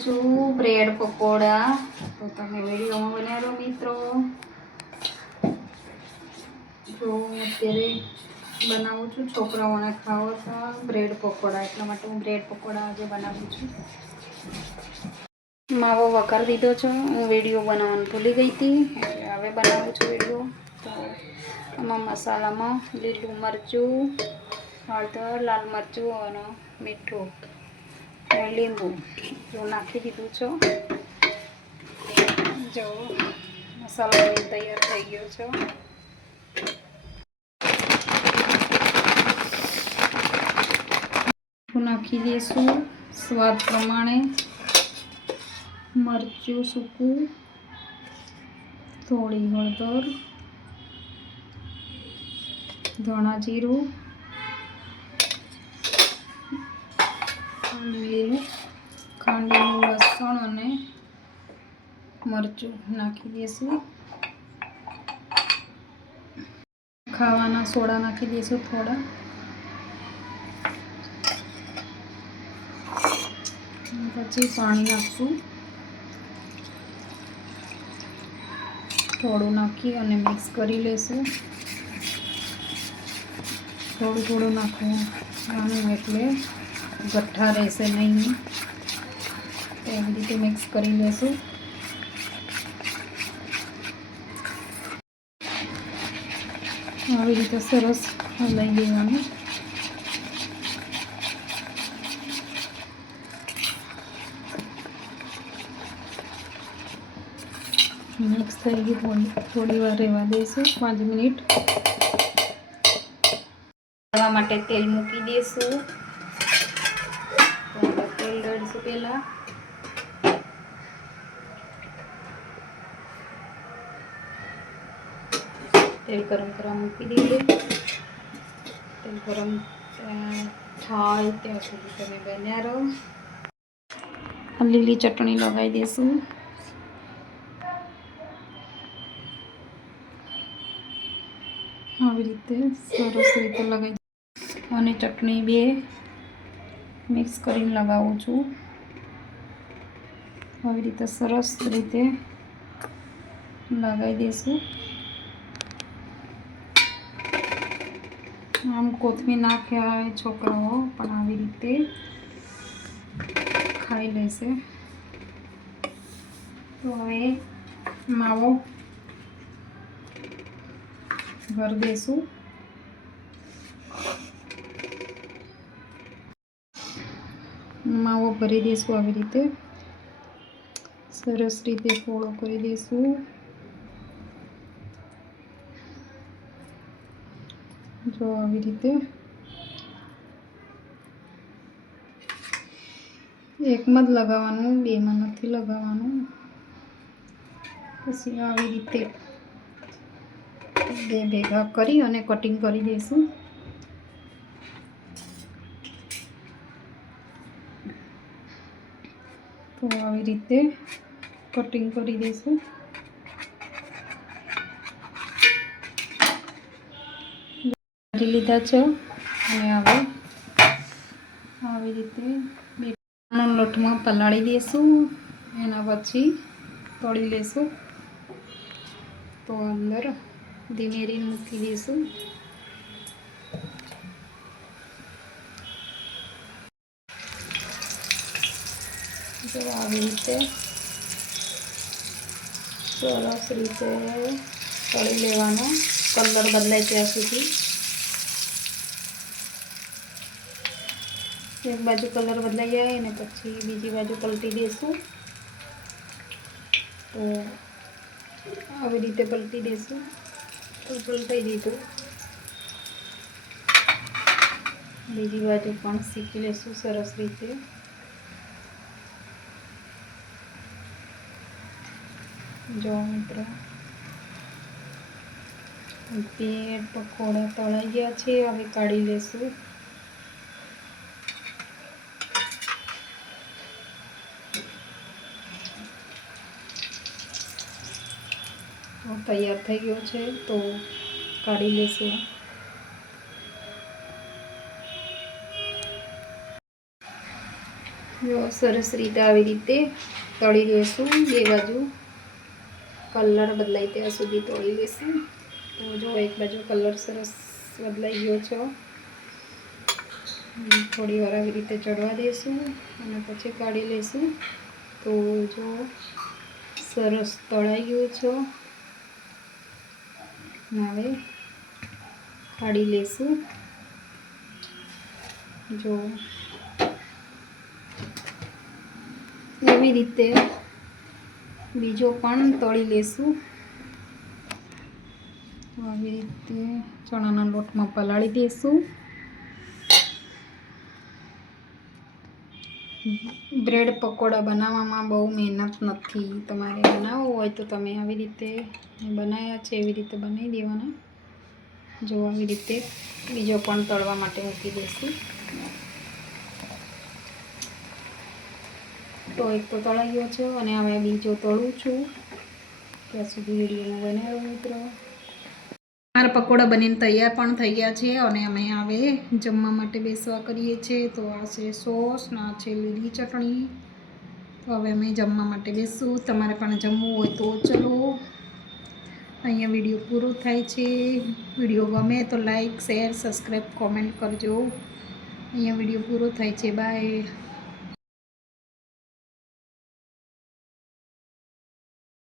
છું બ્રેડ પકોડા. તો તમે વિડીયોમાં બનાવો મિત્રો. જો હું અત્યારે બનાવું છું, છોકરાઓને ખાવા હતા બ્રેડ પકોડા. એટલા માટે હું બ્રેડ પકોડા આજે બનાવું છું. માવો વઘાર દીધો છે. હું વીડિયો બનાવવાનું ભૂલી ગઈ હતી, એટલે હવે બનાવું છું વીડિયો. તો આમાં મસાલામાં લીલું મરચું, હળદર, લાલ મરચું અને મીઠું. લીંબુ. જો નાખી દીધું છો. જો મસાલો તૈયાર થઈ ગયો છે. નાખી દઈશું. સ્વાદ પ્રમાણે મરચું, સૂકું, થોડી હળદર, ધણા જીરું લીલું ખાંડેલું લસણ અને મરચું નાખી દઈશું. ખાવાના સોડા નાખી દઈશું થોડા. પછી પાણી નાખશું. થોડું નાખી અને મિક્સ કરી લેશું. થોડું થોડું નાખવાનું એટલે ગઠ્ઠા રહેશે નહીં એવી રીતે મિક્સ કરી લેશું આવી રીતે સરસ હલાવી દેવાનું મિક્સ થઈ ગયું થોડી થોડી વાર રહેવા દઈશું પાંચ મિનિટ કરવા માટે તેલ મૂકી દઈશું તેલ રેડશું પહેલાં. તેલ ગરમ કરવા મૂકી દઈએ તેલ ગરમ થાય ત્યાં સુધી તમે બન્યા રહો. લીલી ચટણી લગાવી દઈશું આવી રીતે સરસ રીતે લગાવી અને ચટણી બે મિક્સ કરીને લગાવું છું. આવી રીતે સરસ રીતે લગાવી દઈશું આમ કોથમીર નાખ્યા હોય છોકરાઓ પણ આવી રીતે ખાઈ લેશે. તો હવે માવો ઘર દઈશું માવો ભરી દઈશું આવી રીતે. સરસ રીતે ફોળો કરી દઈશું જો આવી રીતે. એકમાં જ લગાવવાનું, બેમાં નથી લગાવવાનું. પછી આવી રીતે બે ભેગા કરી અને કટિંગ કરી દઈશું તો આવી રીતે કટિંગ કરી દઈશું કાઢી લીધા છે. અને હવે આવી રીતે બેટાનો લોટમાં પલાળી દઈશું એના પછી તળી લેશું. તો અંદર ધીમેરી મૂકી દઈશું જો આવી રીતે સરસ રીતે તળી લેવાનો, કલર બદલાય ત્યાં સુધી. એક બાજુ કલર બદલાઈ જાય અને પછી બીજી બાજુ પલટી દઈશું તો આવી રીતે પલટી દઈશું તો પલટાઈ દીધું. બીજી બાજુ પણ શીખી લેશું સરસ રીતે. જો મિત્રો. પેટ પકોડા તળાઈ ગયા છે, હવે કાઢી લેશું. તૈયાર થઈ ગયો છે, તો કાઢી લેશું. સરસ રીતે આવી રીતે તળી લેશું, બે બાજુ. કલર બદલાય ત્યાં સુધી તોડી લઈશું તો જો એક બાજુ કલર સરસ બદલાઈ ગયો છો. થોડી વાર આવી રીતે ચડવા દઈશું અને પછી કાઢી લઈશું તો જો સરસ તળાઈ ગયો છો. હવે કાઢી લઈશું જો એવી રીતે બીજો પણ તળી લેશું. આવી રીતે ચણાના લોટમાં પલાળી દઈશું બ્રેડ પકોડા બનાવવામાં બહુ મહેનત નથી. તમારે બનાવવું હોય તો તમે આવી રીતે બનાવ્યા છે એવી રીતે બનાવી દેવાના. જો આવી રીતે બીજો પણ તળવા માટે મૂકી દઈશું તો એક તો તળાઈ ગયો છે અને હવે બીજો તળું છું. ત્યાં સુધી વિડીયોમાં બનાવ્યો મિત્રો. મારા પકોડા બનીને તૈયાર પણ થઈ ગયા છે અને અમે હવે જમવા માટે બેસવા કરીએ છીએ. તો આ છે સોસ ને છે લીલી ચટણી. તો હવે અમે જમવા માટે બેસું. તમારે પણ જમવું હોય તો ચલો. અહીંયા વીડિયો પૂરો થાય છે. વીડિયો ગમે તો લાઈક, શેર, સબસ્ક્રાઈબ, કોમેન્ટ કરજો. અહીંયા વીડિયો પૂરો થાય છે. બાય.